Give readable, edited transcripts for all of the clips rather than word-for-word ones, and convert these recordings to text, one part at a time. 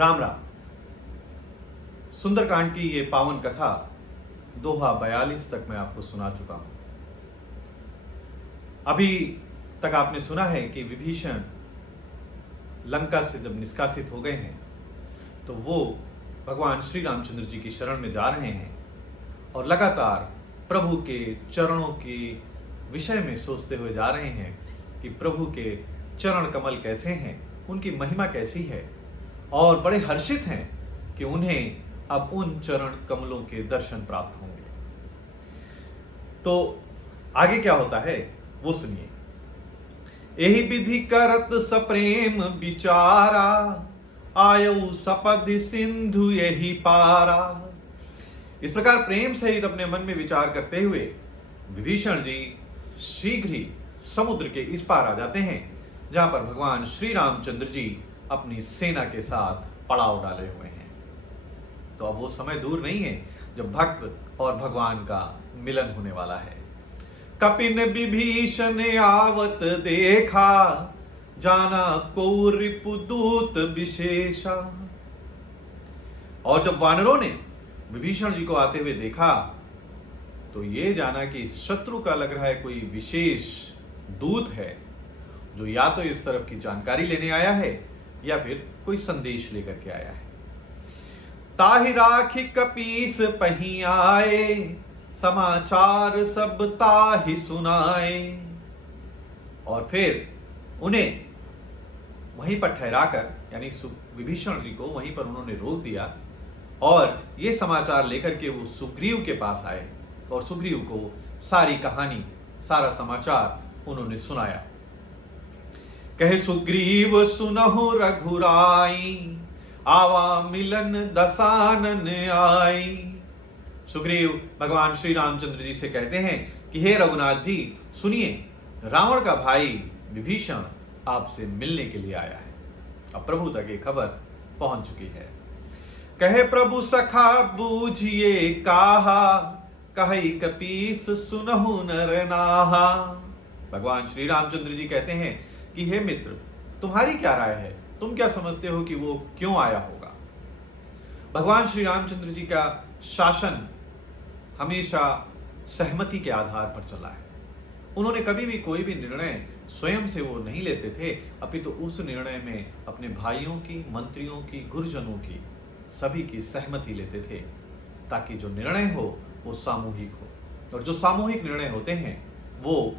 राम राम। सुंदरकांड की ये पावन कथा दोहा 42 तक मैं आपको सुना चुका हूं। अभी तक आपने सुना है कि विभीषण लंका से जब निष्कासित हो गए हैं तो वो भगवान श्री रामचंद्र जी की शरण में जा रहे हैं और लगातार प्रभु के चरणों के विषय में सोचते हुए जा रहे हैं कि प्रभु के चरण कमल कैसे हैं, उनकी महिमा कैसी है, और बड़े हर्षित हैं कि उन्हें अब उन चरण कमलों के दर्शन प्राप्त होंगे। तो आगे क्या होता है वो सुनिए। यही विधि करत सप्रेम विचारा, आयु सपदि सिंधु यही पारा। इस प्रकार प्रेम सहित अपने मन में विचार करते हुए विभीषण जी शीघ्र ही समुद्र के इस पार आ जाते हैं जहां पर भगवान श्री रामचंद्र जी अपनी सेना के साथ पड़ाव डाले हुए हैं। तो अब वो समय दूर नहीं है जब भक्त और भगवान का मिलन होने वाला है। कपिन विभीषण आवत देखा, जाना को रिपुदूत विशेषा। और जब वानरों ने विभीषण जी को आते हुए देखा तो ये जाना कि शत्रु का लग रहा है कोई विशेष दूत है जो या तो इस तरफ की जानकारी लेने आया है या फिर कोई संदेश लेकर के आया है। ताहि राखी कपीस पही आए, समाचार सब ताहि सुनाए। और फिर उन्हें वहीं पर ठहराकर, यानी विभीषण जी को वहीं पर उन्होंने रोक दिया और ये समाचार लेकर के वो सुग्रीव के पास आए और सुग्रीव को सारी कहानी, सारा समाचार उन्होंने सुनाया। कहे सुग्रीव सुनहु रघुराई, आवा मिलन दसानन आई। सुग्रीव भगवान श्री रामचंद्र जी से कहते हैं कि हे रघुनाथ जी सुनिए, रावण का भाई विभीषण आपसे मिलने के लिए आया है। अब प्रभु तक ये खबर पहुंच चुकी है। कहे प्रभु सखा बूझिए काहा, कहि कपीस सुनहु नर नाहा। भगवान श्री रामचंद्र जी कहते हैं कि हे मित्र, तुम्हारी क्या राय है, तुम क्या समझते हो कि वो क्यों आया होगा। भगवान श्री रामचंद्र जी का शासन हमेशा सहमति के आधार पर चला है। उन्होंने कभी भी कोई भी निर्णय स्वयं से वो नहीं लेते थे, अपितु उस निर्णय में अपने भाइयों की, मंत्रियों की, गुरुजनों की, सभी की सहमति लेते थे ताकि जो निर्णय हो वो सामूहिक हो, और जो सामूहिक निर्णय होते हैं वो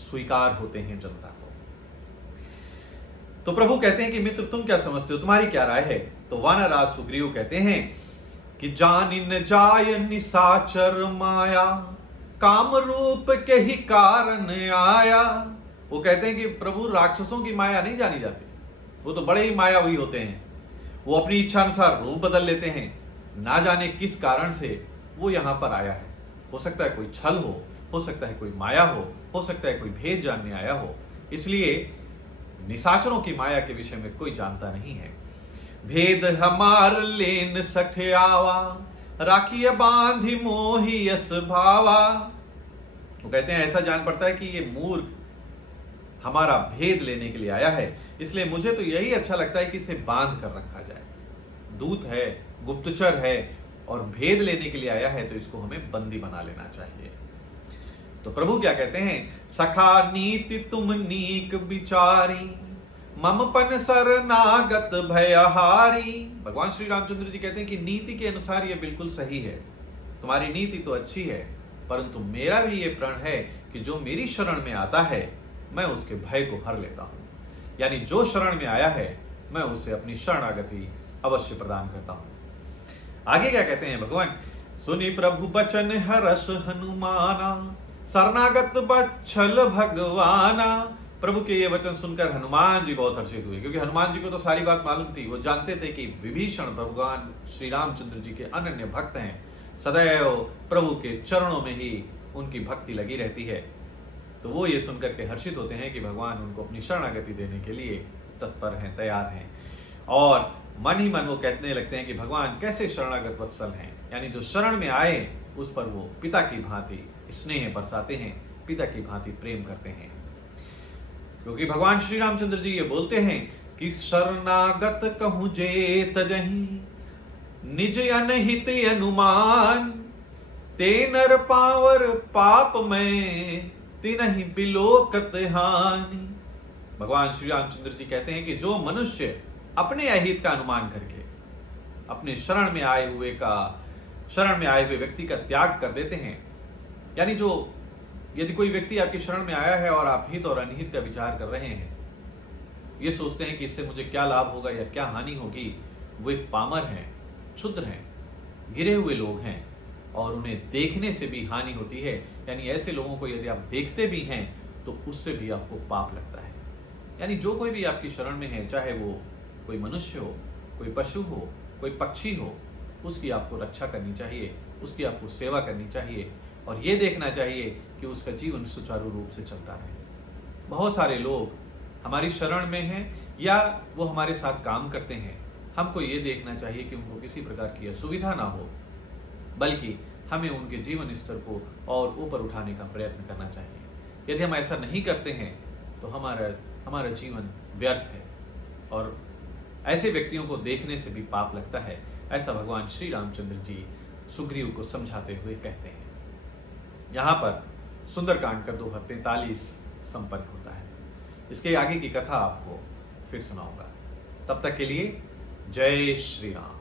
स्वीकार होते हैं जनता को। तो प्रभु कहते हैं कि मित्र तुम क्या समझते हो, तुम्हारी क्या राय है। तो वानरराज सुग्रीव कहते हैं कि जानिन जाय निशाचर माया, काम रूप के ही कारण आया। वो कहते हैं कि प्रभु राक्षसों की माया नहीं जानी जाती, वो तो बड़े ही मायावी होते हैं, वो अपनी इच्छा अनुसार रूप बदल लेते हैं। ना जाने किस कारण से वो यहां पर आया है। हो सकता है कोई छल हो सकता है कोई माया हो सकता है कोई भेद जानने आया हो। इसलिए निशाचरों की माया के विषय में कोई जानता नहीं है। भेद हमार लेन सठे आवा, राखिए बांधि मोहि यस भावा। वो कहते हैं ऐसा जान पड़ता है कि ये मूर्ख हमारा भेद लेने के लिए आया है, इसलिए मुझे तो यही अच्छा लगता है कि इसे बांध कर रखा जाए। दूत है, गुप्तचर है और भेद लेने के लिए आया है, तो इसको हमें बंदी बना लेना चाहिए। तो प्रभु क्या कहते हैं, सखा नीति तुम नीक विचारी, मम पन शरणागत भयहारी। भगवान श्री रामचंद्र जी कहते हैं कि नीति के अनुसार यह बिल्कुल सही है, तुम्हारी नीति तो अच्छी है, परंतु मेरा भी ये प्रण है कि जो मेरी शरण में आता है मैं उसके भय को हर लेता हूं। यानी जो शरण में आया है मैं उसे अपनी शरणागति अवश्य प्रदान करता हूं। आगे क्या कहते हैं भगवान, सुनी प्रभु बचन हरस हनुमाना, शरणागत बच्छल भगवाना। प्रभु के ये वचन सुनकर हनुमान जी बहुत हर्षित हुए, क्योंकि हनुमान जी को तो सारी बात मालूम थी। वो जानते थे कि विभीषण भगवान श्री रामचंद्र जी के अनन्य भक्त हैं, सदैव प्रभु के चरणों में ही उनकी भक्ति लगी रहती है। तो वो ये सुनकर के हर्षित होते हैं कि भगवान उनको अपनी शरणागति देने के लिए तत्पर हैं, तैयार हैं। और मन ही मन वो कहने लगते हैं कि भगवान कैसे शरणागत वत्सल हैं, यानी जो शरण में आए उस पर वो पिता की भांति स्नेह बरसाते हैं, पिता की भांति प्रेम करते हैं। क्योंकि भगवान श्री रामचंद्र जी ये बोलते हैं कि शरणागत कहूं जे तजहि निज अनहित अनुमान, ते नर पावर पाप में तिनहि बिलोकत हानि। भगवान श्री रामचंद्र जी कहते हैं कि जो मनुष्य अपने अहित का अनुमान करके अपने शरण में आए हुए व्यक्ति का त्याग कर देते हैं, यानी जो यदि कोई व्यक्ति आपकी शरण में आया है और आप हित और अनहित का विचार कर रहे हैं, ये सोचते हैं कि इससे मुझे क्या लाभ होगा या क्या हानि होगी, वो एक पामर हैं, क्षुद्र हैं, गिरे हुए लोग हैं और उन्हें देखने से भी हानि होती है। यानी ऐसे लोगों को यदि आप देखते भी हैं तो उससे भी आपको पाप लगता है। यानी जो कोई भी आपकी शरण में है, चाहे वो कोई मनुष्य हो, कोई पशु हो, कोई पक्षी हो, उसकी आपको रक्षा करनी चाहिए, उसकी आपको सेवा करनी चाहिए और ये देखना चाहिए कि उसका जीवन सुचारू रूप से चलता रहे। बहुत सारे लोग हमारी शरण में हैं या वो हमारे साथ काम करते हैं, हमको ये देखना चाहिए कि उनको किसी प्रकार की असुविधा ना हो, बल्कि हमें उनके जीवन स्तर को और ऊपर उठाने का प्रयत्न करना चाहिए। यदि हम ऐसा नहीं करते हैं तो हमारा जीवन व्यर्थ है और ऐसे व्यक्तियों को देखने से भी पाप लगता है। ऐसा भगवान श्री रामचंद्र जी सुग्रीव को समझाते हुए कहते हैं। यहाँ पर सुंदरकांड का दोहा 43 संपन्न होता है। इसके आगे की कथा आपको फिर सुनाऊंगा। तब तक के लिए जय श्री राम।